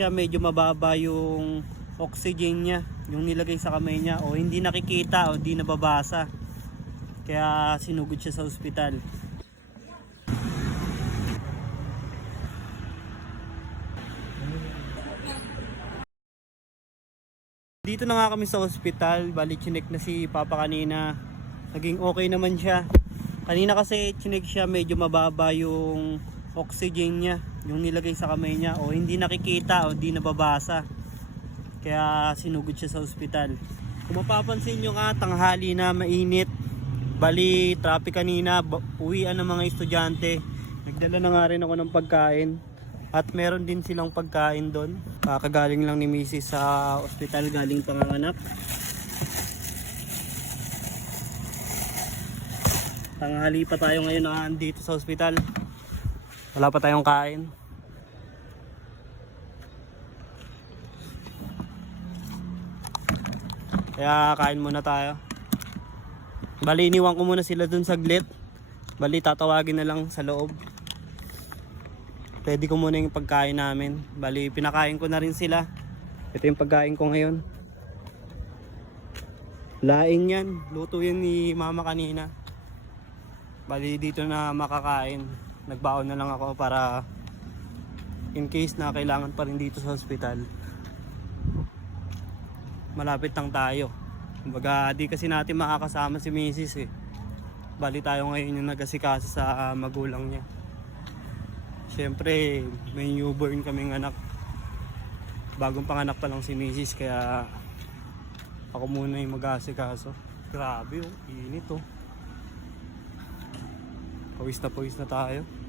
Kaya medyo mababa yung oxygen niya, yung nilagay sa kamay niya, o hindi nakikita o hindi nababasa. Kaya sinugod siya sa ospital. Dito na nga kami sa ospital. Bali chinek na si Papa kanina. Naging okay naman siya. Kanina kasi chinek siya, medyo mababa yung oxygen niya, yung nilagay sa kamay niya, o hindi nakikita o hindi nababasa. Kaya sinugod siya sa ospital. Kung mapapansin nyo nga, tanghali na, mainit. Bali traffic kanina, uwian ng mga estudyante. Nagdala na nga rin ako ng pagkain. At meron din silang pagkain doon. Kakagaling lang ni Mrs. sa ospital, galing panganganak. Tanghali pa tayo ngayon nandito sa ospital. Wala pa tayong kain. Kaya kain muna tayo. Bali iniwan ko muna sila dun saglit. Bali tatawagin na lang sa loob. Ready ko muna yung pagkain namin. Bali pinakain ko na rin sila. Ito yung pagkain ko ngayon. Laing yan. Luto yan ni mama kanina. Bali dito na makakain. Nagbaon na lang ako para in case na kailangan pa rin dito sa ospital. Malapit lang tayo. Kumbaga di kasi natin makakasama si Mrs. Bali tayo ngayon yung nag-asikaso sa magulang niya. Siyempre may newborn kaming anak. Bagong panganak pa lang si Mrs. Kaya ako muna yung mag-asikaso. Grabe oh, init oh. Pawis na tayo.